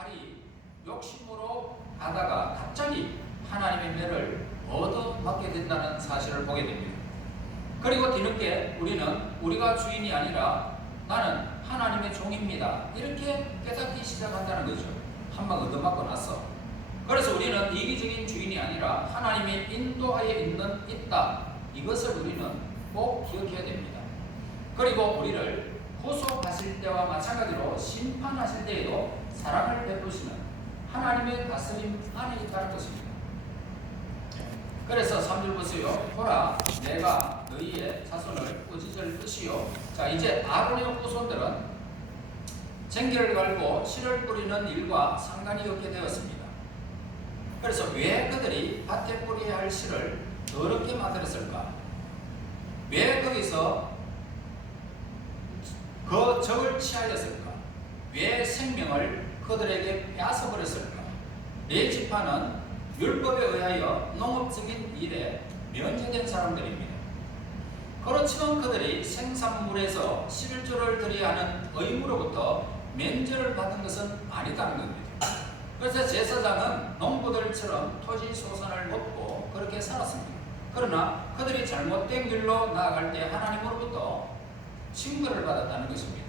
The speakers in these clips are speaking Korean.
발이 욕심으로 가다가 갑자기 하나님의 매를 얻어맞게 된다는 사실을 보게 됩니다. 그리고 뒤늦게 우리는 우리가 주인이 아니라 나는 하나님의 종입니다, 이렇게 깨닫기 시작한다는 거죠. 한 방 얻어맞고 나서. 그래서 우리는 이기적인 주인이 아니라 하나님의 인도하에 있다, 이것을 우리는 꼭 기억해야 됩니다. 그리고 우리를 구속하실 때와 마찬가지로 심판하실 때에도 사랑을 베푸시는 하나님의 다스림 안에 있다는 것입니다. 그래서 3절 보세요. 보라, 내가 너희의 자손을 꾸짖을 것이요. 자, 이제 아론의 후손들은 쟁기를 갈고 실을 뿌리는 일과 상관이 없게 되었습니다. 그래서 왜 그들이 밭에 뿌려야 할 실을 더럽게 만들었을까? 왜 거기서 그 적을 취하였을까? 왜 생명을 그들에게 빼앗아버렸을까? 네 지파는 율법에 의하여 농업적인 일에 면제된 사람들입니다. 그렇지만 그들이 생산물에서 실조를 드려야 하는 의무로부터 면제를 받은 것은 아니다는 겁니다. 그래서 제사장은 농부들처럼 토지 소산을 먹고 그렇게 살았습니다. 그러나 그들이 잘못된 길로 나아갈 때 하나님으로부터 징벌을 받았다는 것입니다.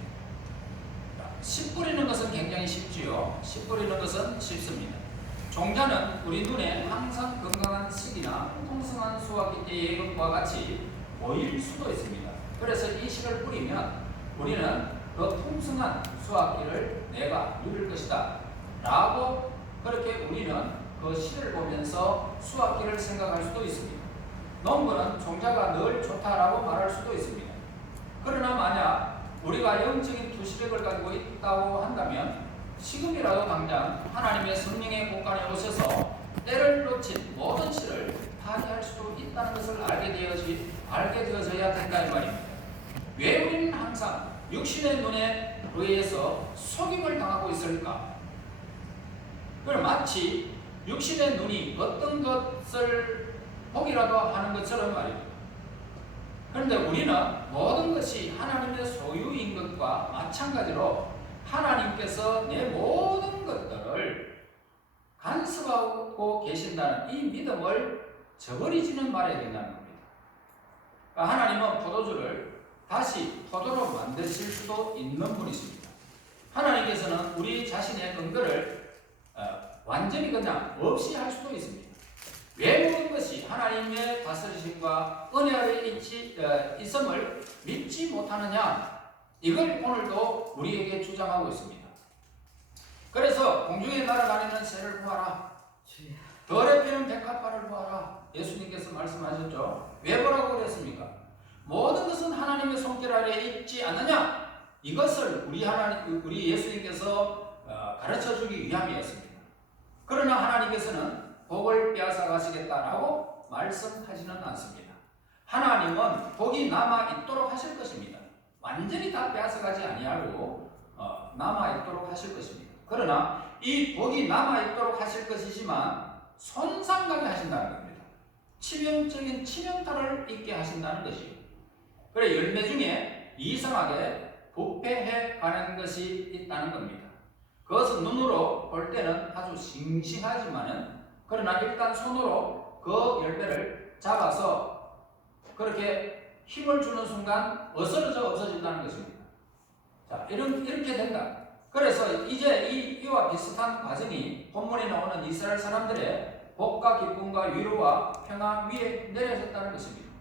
씨 뿌리는 것은 굉장히 쉽지요. 씨 뿌리는 것은 쉽습니다. 종자는 우리 눈에 항상 건강한 씨나 풍성한 수확기 때의 것과 같이 보일 수도 있습니다. 그래서 이 씨를 뿌리면 우리는 그 풍성한 수확기를 내가 누릴 것이다 라고, 그렇게 우리는 그 씨를 보면서 수확기를 생각할 수도 있습니다. 농부는 종자가 늘 좋다라고 말할 수도 있습니다. 그러나 만약 우리가 영적인 투시력을 가지고 있다고 한다면 지금이라도 당장 하나님의 성령의 곳간에 오셔서 때를 놓친 모든 씨를 파괴할 수도 있다는 것을 알게 되어져야 된다 이 말입니다. 왜 우리는 항상 육신의 눈에 의해서 속임을 당하고 있을까? 그럼 마치 육신의 눈이 어떤 것을 보기라도 하는 것처럼 말입니다. 그런데 우리는 모든 것이 하나님의 소유인 것과 마찬가지로 하나님께서 내 모든 것들을 간섭하고 계신다는 이 믿음을 저버리지는 말아야 된다는 겁니다. 그러니까 하나님은 포도주를 다시 포도로 만드실 수도 있는 분이십니다. 하나님께서는 우리 자신의 근거를 완전히 그냥 없이 할 수도 있습니다. 왜 모든 것이 하나님의 다스리심과 은혜 아래 있음을 믿지 못하느냐, 이걸 오늘도 우리에게 주장하고 있습니다. 그래서 공중에 날아다니는 새를 보아라, 덜에 피는 백합화를 보아라, 예수님께서 말씀하셨죠. 왜 보라고 그랬습니까? 모든 것은 하나님의 손길 아래 있지 않느냐, 이것을 우리 예수님께서 가르쳐 주기 위함이었습니다. 그러나 하나님께서는 복을 빼앗아 가시겠다라고 말씀하지는 않습니다. 하나님은 복이 남아 있도록 하실 것입니다. 완전히 다 빼앗아 가지 아니하고 남아 있도록 하실 것입니다. 그러나 이 복이 남아 있도록 하실 것이지만 손상가게 하신다는 겁니다. 치명적인 치명타를 있게 하신다는 것이요. 그래, 열매 중에 이상하게 부패해 가는 것이 있다는 겁니다. 그것은 눈으로 볼 때는 아주 싱싱하지만은, 그러나 일단 손으로 그 열매를 잡아서 그렇게 힘을 주는 순간 어스러져 없어진다는 것입니다. 자, 이렇게 된다. 그래서 이제 이와 비슷한 과정이 본문에 나오는 이스라엘 사람들의 복과 기쁨과 위로와 평안 위에 내려졌다는 것입니다.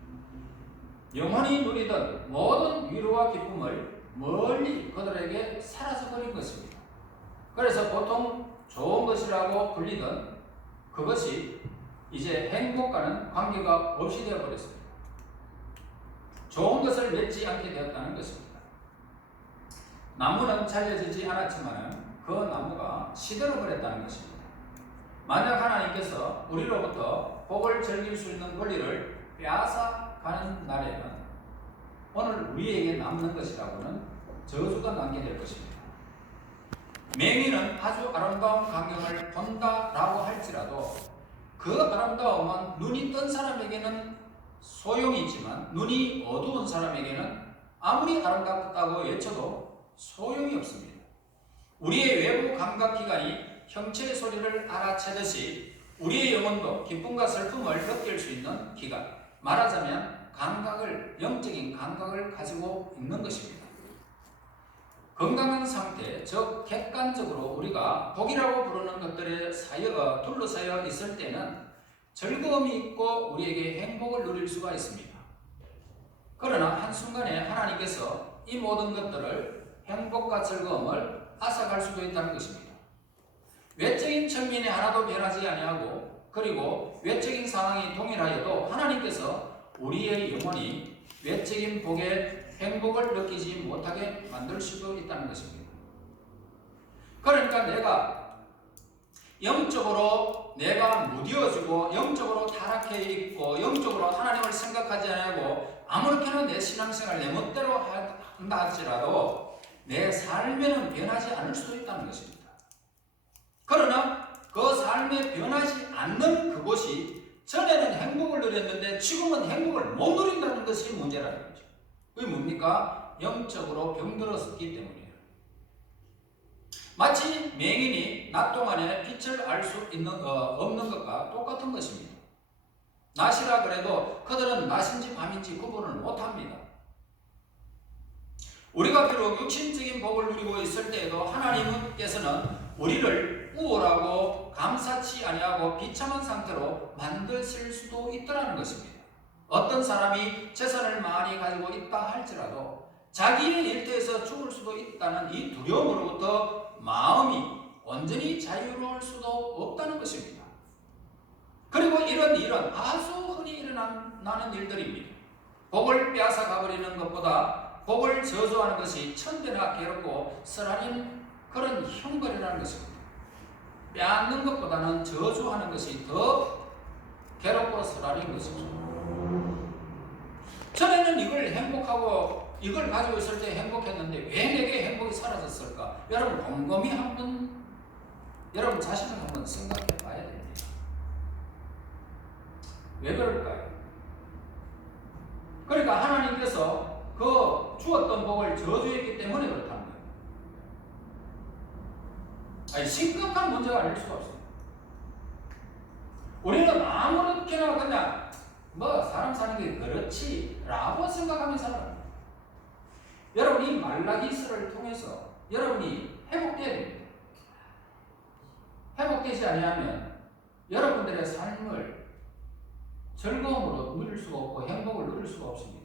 영원히 누리던 모든 위로와 기쁨을 멀리 그들에게 사라져버린 것입니다. 그래서 보통 좋은 것이라고 불리던 그것이 이제 행복과는 관계가 없이 되어버렸습니다. 좋은 것을 맺지 않게 되었다는 것입니다. 나무는 잘려지지 않았지만 그 나무가 시들어버렸다는 것입니다. 만약 하나님께서 우리로부터 복을 즐길 수 있는 권리를 빼앗아 가는 날에는 오늘 우리에게 남는 것이라고는 저주가 남게 될 것입니다. 맹인은 아주 아름다운 광경을 본다라고 할지라도 그 아름다움은 눈이 뜬 사람에게는 소용이 있지만 눈이 어두운 사람에게는 아무리 아름답다고 외쳐도 소용이 없습니다. 우리의 외부 감각기관이 형체의 소리를 알아채듯이 우리의 영혼도 기쁨과 슬픔을 느낄 수 있는 기관, 말하자면 영적인 감각을 가지고 있는 것입니다. 건강한 상태, 즉 객관적으로 우리가 복이라고 부르는 것들에 둘러싸여 있을 때는 즐거움이 있고 우리에게 행복을 누릴 수가 있습니다. 그러나 한순간에 하나님께서 이 모든 것들을 행복과 즐거움을 앗아갈 수도 있다는 것입니다. 외적인 측면이 하나도 변하지 아니하고 그리고 외적인 상황이 동일하여도 하나님께서 우리의 영혼이 외적인 복에 행복을 느끼지 못하게 만들 수도 있다는 것입니다. 그러니까 내가 영적으로 내가 무뎌지고 영적으로 타락해 있고 영적으로 하나님을 생각하지 않고 아무렇게나 내 신앙생활 내 멋대로 한다 할지라도 내 삶에는 변하지 않을 수도 있다는 것입니다. 그러나 그 삶에 변하지 않는 그곳이 전에는 행복을 누렸는데 지금은 행복을 못 누린다는 것이 문제라는 거죠. 그게 뭡니까? 영적으로 병들었기 때문이에요. 마치 맹인이 낮 동안에 빛을 알 수 없는 것과 똑같은 것입니다. 낮이라 그래도 그들은 낮인지 밤인지 구분을 못합니다. 우리가 비록 육신적인 복을 누리고 있을 때에도 하나님께서는 우리를 우월하고 감사치 아니하고 비참한 상태로 만드실 수도 있더라는 것입니다. 어떤 사람이 재산을 많이 가지고 있다 할지라도 자기의 일터에서 죽을 수도 있다는 이 두려움으로부터 마음이 온전히 자유로울 수도 없다는 것입니다. 그리고 이런 일은 아주 흔히 일어나는 일들입니다. 복을 빼앗아 가버리는 것보다 복을 저주하는 것이 천배나 괴롭고 쓰라린 그런 형벌이라는 것입니다. 빼앗는 것보다는 저주하는 것이 더 괴롭고 쓰라린 것이죠. 전에는 이걸 행복하고 이걸 가지고 있을 때 행복했는데 왜 내게 행복이 사라졌을까? 여러분 곰곰이 여러분 자신을 한번 생각해 봐야 됩니다. 왜 그럴까요? 그러니까 하나님께서 그 주었던 복을 저주했기 때문에 그렇다는 거예요. 심각한 문제가 아닐 수가 없어요. 우리는 아무렇게나 그냥 사람 사는 게 그렇지 라고 생각하면 살아요. 여러분 이 말라기서를 통해서 여러분이 회복돼야 됩니다. 회복되지 아니하면 여러분들의 삶을 즐거움으로 누릴 수가 없고 행복을 누릴 수가 없습니다.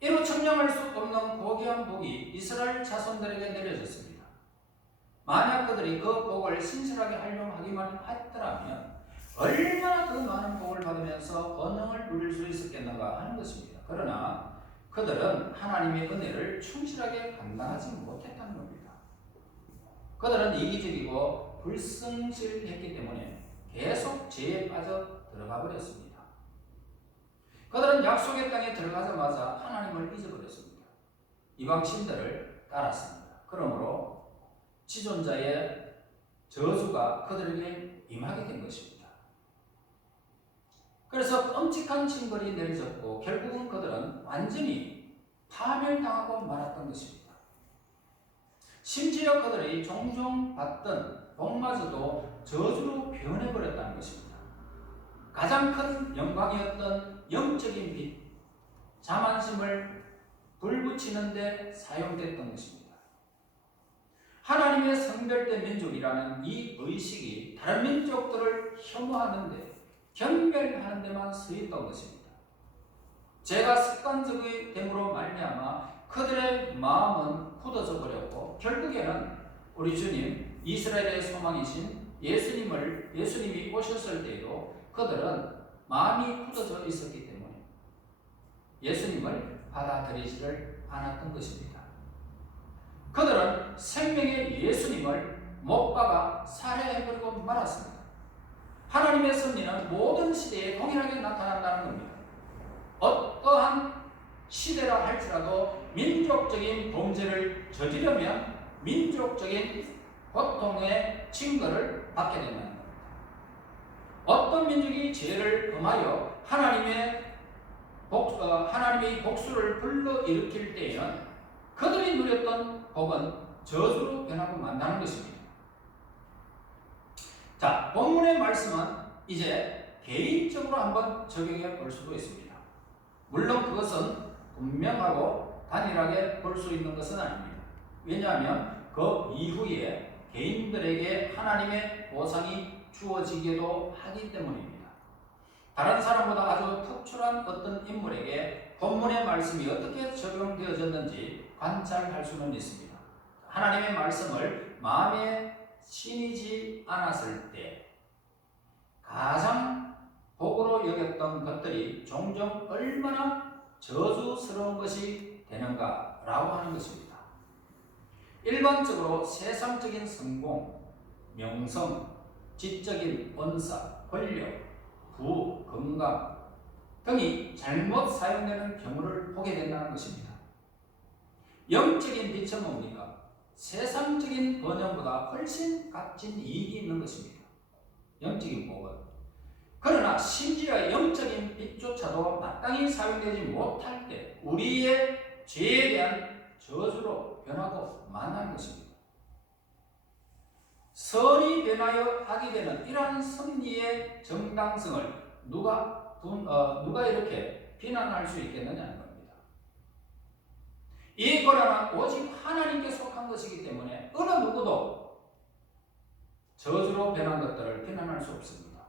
이로 측량할 수 없는 고귀한 복이 이스라엘 자손들에게 내려졌습니다. 만약 그들이 그 복을 신실하게 활용하기만 했더라면 얼마나 그 많은 복을 받으면서 번영을 누릴 수 있었겠는가 하는 것입니다. 그러나 그들은 하나님의 은혜를 충실하게 감당하지 못했다는 겁니다. 그들은 이기적이고 불성실했기 때문에 계속 죄에 빠져 들어가 버렸습니다. 그들은 약속의 땅에 들어가자마자 하나님을 잊어버렸습니다. 이방 신들을 따랐습니다. 그러므로 지존자의 저주가 그들에게 임하게 된 것입니다. 그래서 끔찍한 징벌이 내려졌고 결국은 그들은 완전히 파멸당하고 말았던 것입니다. 심지어 그들이 종종 받던 복마저도 저주로 변해버렸다는 것입니다. 가장 큰 영광이었던 영적인 빛, 자만심을 불붙이는 데 사용됐던 것입니다. 하나님의 성별된 민족이라는 이 의식이 다른 민족들을 혐오하는데 경멸하는 데만 쓰였던 것입니다. 죄가 습관적이 됨으로 말미암아 그들의 마음은 굳어져 버렸고 결국에는 우리 주님 이스라엘의 소망이신 예수님이 오셨을 때에도 그들은 마음이 굳어져 있었기 때문에 예수님을 받아들이지를 않았던 것입니다. 그들은 생명의 예수님을 못 박아 살해해버리고 말았습니다. 하나님의 섭리는 모든 시대에 동일하게 나타난다는 겁니다. 어떠한 시대라 할지라도 민족적인 범죄를 저지르면 민족적인 고통의 징벌을 받게 된다는 겁니다. 어떤 민족이 죄를 범하여 하나님의 복수를 불러일으킬 때에는 그들이 누렸던 혹은 저주로 변하고 만다는 것입니다. 자, 본문의 말씀은 이제 개인적으로 한번 적용해 볼 수도 있습니다. 물론 그것은 분명하고 단일하게 볼 수 있는 것은 아닙니다. 왜냐하면 그 이후에 개인들에게 하나님의 보상이 주어지기도 하기 때문입니다. 다른 사람보다 아주 특출한 어떤 인물에게 본문의 말씀이 어떻게 적용되어졌는지 관찰할 수는 있습니다. 하나님의 말씀을 마음에 심이지 않았을 때 가장 복으로 여겼던 것들이 종종 얼마나 저주스러운 것이 되는가라고 하는 것입니다. 일반적으로 세상적인 성공, 명성, 지적인 언사, 권력, 부, 건강 등이 잘못 사용되는 경우를 보게 된다는 것입니다. 영적인 빛은 뭡니까? 세상적인 번영보다 훨씬 값진 이익이 있는 것입니다. 영적인 복은. 그러나 심지어 영적인 빛조차도 마땅히 사용되지 못할 때 우리의 죄에 대한 저주로 변하고 만나는 것입니다. 선이 변하여 악이 되는 이러한 섭리의 정당성을 누가 이렇게 비난할 수 있겠느냐는 겁니다. 이 고난은 오직 하나님께 속한 것이기 때문에 어느 누구도 저주로 변한 것들을 비난할 수 없습니다.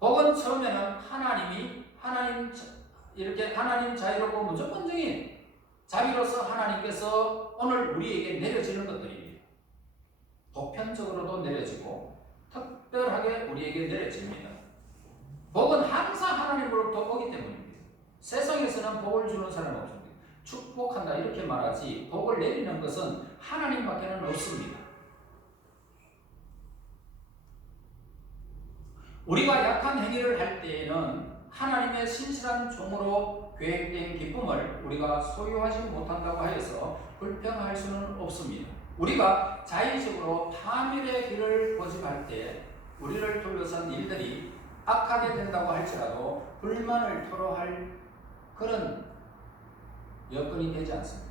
복은 처음에는 하나님 자유롭고 무조건적인 자비로서 하나님께서 오늘 우리에게 내려지는 것들입니다. 보편적으로도 내려지고 특별하게 우리에게 내려집니다. 복은 항상 하나님으로부터 오기 때문입니다. 세상에서는 복을 주는 사람은 없습니다. 축복한다 이렇게 말하지 복을 내리는 것은 하나님밖에는 없습니다. 우리가 약한 행위를 할 때에는 하나님의 신실한 종으로 계획된 기쁨을 우리가 소유하지 못한다고 하여서 불평할 수는 없습니다. 우리가 자의적으로 파멸의 길을 고집할 때 우리를 둘러싼 일들이 악하게 된다고 할지라도 불만을 토로할 그런 여건이 되지 않습니다.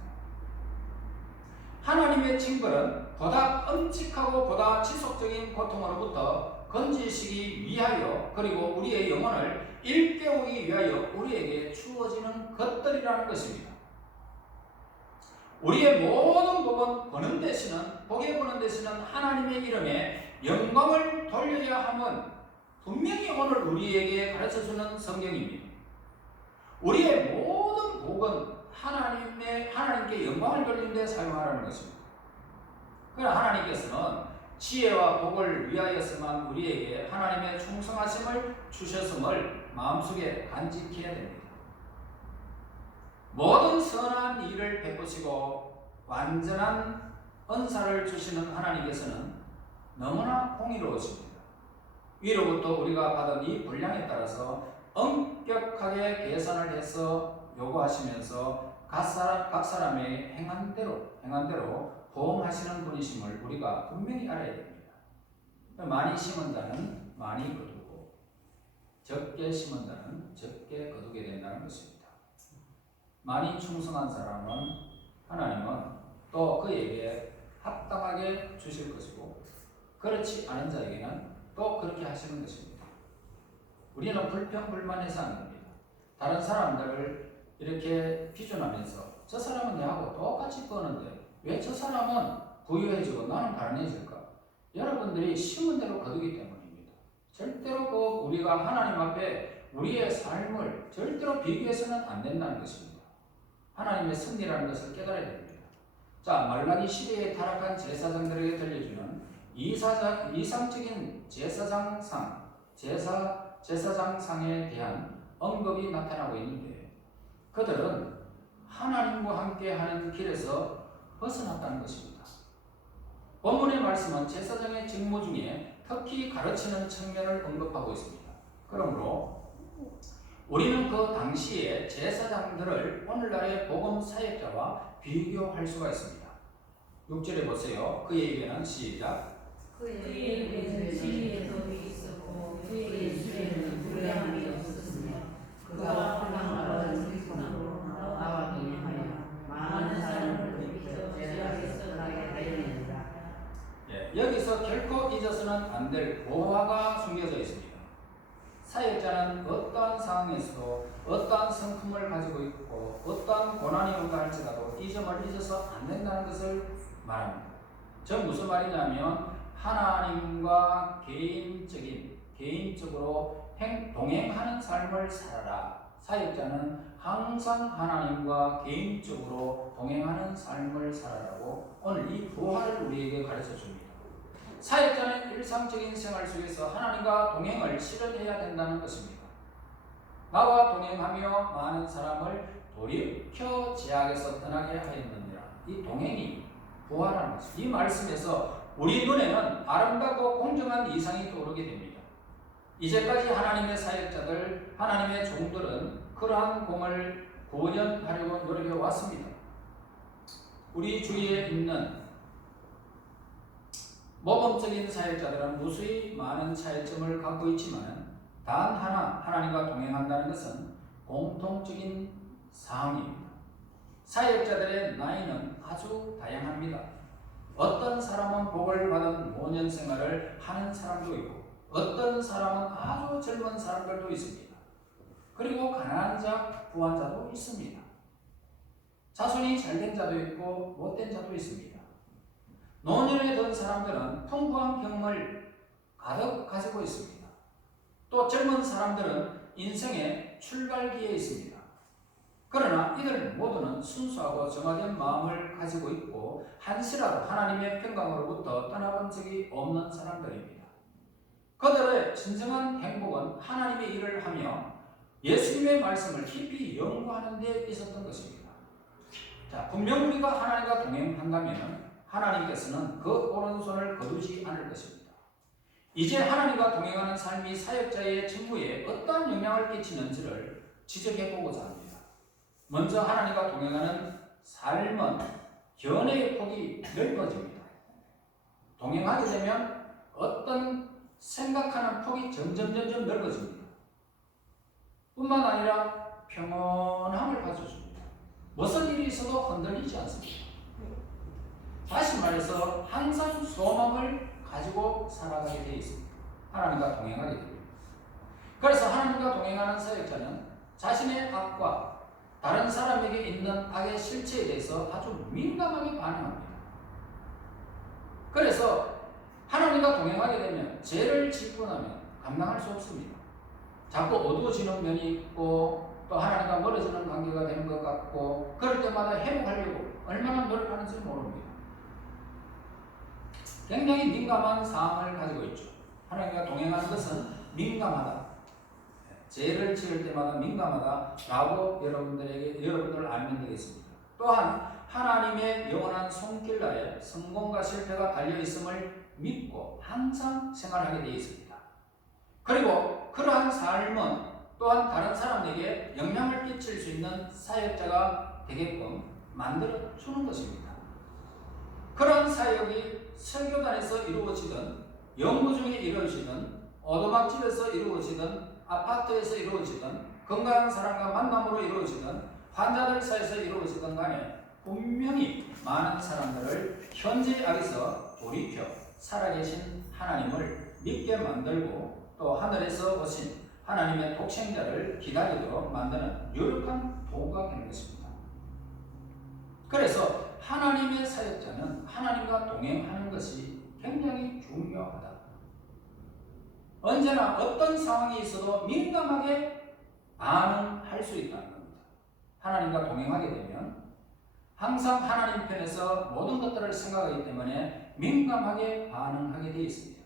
하나님의 징벌은 보다 끔찍하고 보다 지속적인 고통으로부터 건지시기 위하여 그리고 우리의 영혼을 일깨우기 위하여 우리에게 주어지는 것들이라는 것입니다. 우리의 모든 복은 보는 대신은 복에 보는 대신은 하나님의 이름에 영광을 돌려야 함은 분명히 오늘 우리에게 가르쳐주는 성경입니다. 우리의 모든 복은 하나님께 영광을 돌리는 데 사용하라는 것입니다. 그러나 하나님께서는 지혜와 복을 위하여서만 우리에게 하나님의 충성하심을 주셨음을 마음속에 간직해야 됩니다. 모든 선한 일을 베푸시고 완전한 은사를 주시는 하나님께서는 너무나 공의로우십니다. 위로부터 우리가 받은 이 분량에 따라서 엄격하게 계산을 해서 요구하시면서 각 사람의 행한 대로 보응하시는 분이심을 우리가 분명히 알아야 됩니다. 많이 심은 자는 많이 거두고 적게 심은 자는 적게 거두게 된다는 것입니다. 많이 충성한 사람은 하나님은 또 그에게 합당하게 주실 것이고 그렇지 않은 자에게는 또 그렇게 하시는 것입니다. 우리는 불평불만해서 안 됩니다. 다른 사람들을 이렇게 비준하면서 저 사람은 내하고 똑같이 버는데 왜 저 사람은 부유해지고 나는 가난해질까? 여러분들이 심은 대로 거두기 때문입니다. 절대로 우리가 하나님 앞에 우리의 삶을 절대로 비교해서는 안 된다는 것입니다. 하나님의 승리라는 것을 깨달아야 됩니다. 자, 말라기 시대에 타락한 제사장들에게 들려주는 이상적인 제사장상에 대한 언급이 나타나고 있는데 그들은 하나님과 함께 하는 길에서 벗어났다는 것입니다. 본문의 말씀은 제사장의 직무 중에 특히 가르치는 측면을 언급하고 있습니다. 그러므로 우리는 그 당시의 제사장들을 오늘날의 복음 사역자와 비교할 수가 있습니다. 6절에 보세요. 그의 입에는 시작. 그의 입에는 진리의 법이 있었고 그의 입술에는 불량함이 없었으며 그가 불량하던 세상으로 나와 동행하여 많은 사람을 비켜 제자에게 여기서 결코 잊어서는 안 될 보화가 숨겨져 있습니다. 사역자는 어떠한 상황에서도 어떠한 성품을 가지고 있고 어떠한 고난이 온다 할지라도 이 점을 잊어서 안 된다는 것을 말합니다. 저 무슨 말이냐면 하나님과 개인적으로 동행하는 삶을 살아라. 사역자는 항상 하나님과 개인적으로 동행하는 삶을 살아라고 오늘 이 보화를 우리에게 가르쳐 줍니다. 사역자는 일상적인 생활 속에서 하나님과 동행을 실현해야 된다는 것입니다. 나와 동행하며 많은 사람을 돌이켜 제약에서 떠나게 하였느니라. 이 동행이 보화라는 것입니다. 이 말씀에서 우리 눈에는 아름답고 공정한 이상이 떠오르게 됩니다. 이제까지 하나님의 사역자들, 하나님의 종들은 그러한 공을 구현하려고 노력해 왔습니다. 우리 주위에 있는 모범적인 사역자들은 무수히 많은 차이점을 갖고 있지만 단 하나 하나님과 동행한다는 것은 공통적인 사항입니다. 사역자들의 나이는 아주 다양합니다. 어떤 사람은 복을 받은 노년 생활을 하는 사람도 있고 어떤 사람은 아주 젊은 사람들도 있습니다. 그리고 가난한 자, 부한 자도 있습니다. 자손이 잘된 자도 있고 못된 자도 있습니다. 노년에 든 사람들은 풍부한 경험을 가득 가지고 있습니다. 또 젊은 사람들은 인생의 출발기에 있습니다. 그러나 이들 모두는 순수하고 정화된 마음을 가지고 있고 한시라도 하나님의 평강으로부터 떠나본 적이 없는 사람들입니다. 그들의 진정한 행복은 하나님의 일을 하며 예수님의 말씀을 깊이 연구하는 데 있었던 것입니다. 자, 분명 우리가 하나님과 동행한다면 하나님께서는 그 오른손을 거두지 않을 것입니다. 이제 하나님과 동행하는 삶이 사역자의 직무에 어떠한 영향을 끼치는지를 지적해보고자 합니다. 먼저 하나님과 동행하는 삶은 견해의 폭이 넓어집니다. 동행하게 되면 어떤 생각하는 폭이 점점 넓어집니다. 뿐만 아니라 평온함을 가져줍니다. 무슨 일이 있어도 흔들리지 않습니다. 다시 말해서 항상 소망을 가지고 살아가게 되어 있습니다. 하나님과 동행하게 됩니다. 그래서 하나님과 동행하는 사역자는 자신의 악과 다른 사람에게 있는 악의 실체에 대해서 아주 민감하게 반응합니다. 그래서 하나님과 동행하게 되면 죄를 짓고 나면 감당할 수 없습니다. 자꾸 어두워지는 면이 있고 또 하나님과 멀어지는 관계가 되는 것 같고 그럴 때마다 회복하려고 얼마나 노력하는지 모릅니다. 굉장히 민감한 상황을 가지고 있죠. 하나님과 동행하는 것은 민감하다. 죄를 지을 때마다 민감하다라고 여러분들 알면 되겠습니다. 또한 하나님의 영원한 손길 아래 성공과 실패가 달려있음을 믿고 항상 생활하게 되어 있습니다. 그리고 그러한 삶은 또한 다른 사람에게 영향을 끼칠 수 있는 사역자가 되게끔 만들어 주는 것입니다. 그런 사역이 설교단에서 이루어지든 연구 중에 이루어지든 오두막집에서 이루어지든 아파트에서 이루어지든 건강한 사람과 만남으로 이루어지든 환자들 사이에서 이루어지든 간에 분명히 많은 사람들을 현재 악에서 돌이켜 살아계신 하나님을 믿게 만들고 또 하늘에서 오신 하나님의 독생자를 기다리도록 만드는 유력한 도구가 되는 것입니다. 그래서 하나님의 사역자는 하나님과 동행하는 것이 굉장히 중요하다. 언제나 어떤 상황이 있어도 민감하게 반응할 수 있다는 겁니다. 하나님과 동행하게 되면 항상 하나님 편에서 모든 것들을 생각하기 때문에 민감하게 반응하게 되어 있습니다.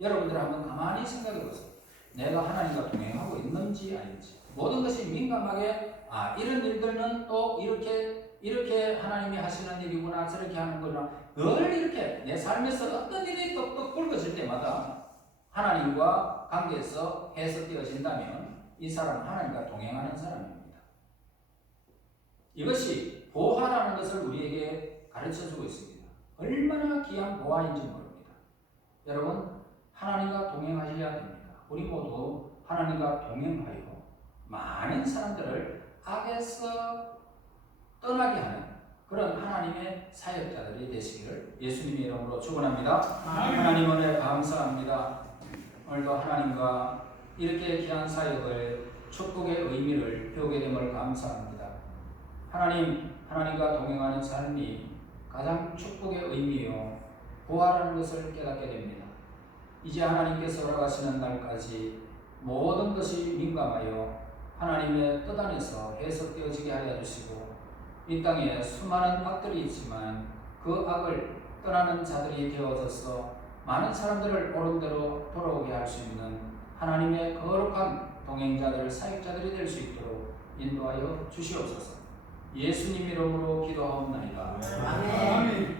여러분들 한번 가만히 생각해 보세요. 내가 하나님과 동행하고 있는지 아닌지. 모든 것이 민감하게 이런 일들은 또 이렇게 하나님이 하시는 일이구나 저렇게 하는 거나 늘 이렇게 내 삶에서 어떤 일이 떡떡 굵어질 때마다 하나님과 관계에서 해석되어진다면 이 사람은 하나님과 동행하는 사람입니다. 이것이 보화라는 것을 우리에게 가르쳐주고 있습니다. 얼마나 귀한 보화인지 모릅니다. 여러분 하나님과 동행하셔야 됩니다. 우리 모두 하나님과 동행하여 많은 사람들을 악에서 떠나게 하는 그런 하나님의 사역자들이 되시기를 예수님의 이름으로 축원합니다. 아멘. 하나님 은혜 감사합니다. 오늘도 하나님과 이렇게 귀한 사역을 축복의 의미를 배우게 됨을 감사합니다. 하나님과 동행하는 삶이 가장 축복의 의미요 부활하는 것을 깨닫게 됩니다. 이제 하나님께서 허락하시는 날까지 모든 것이 민감하여 하나님의 뜻 안에서 해석되어지게 하여 주시고 이 땅에 수많은 악들이 있지만 그 악을 떠나는 자들이 되어져서 많은 사람들을 옳은 대로 돌아오게 할 수 있는 하나님의 거룩한 동행자들, 사역자들이 될 수 있도록 인도하여 주시옵소서. 예수님 이름으로 기도하옵나이다. 아멘.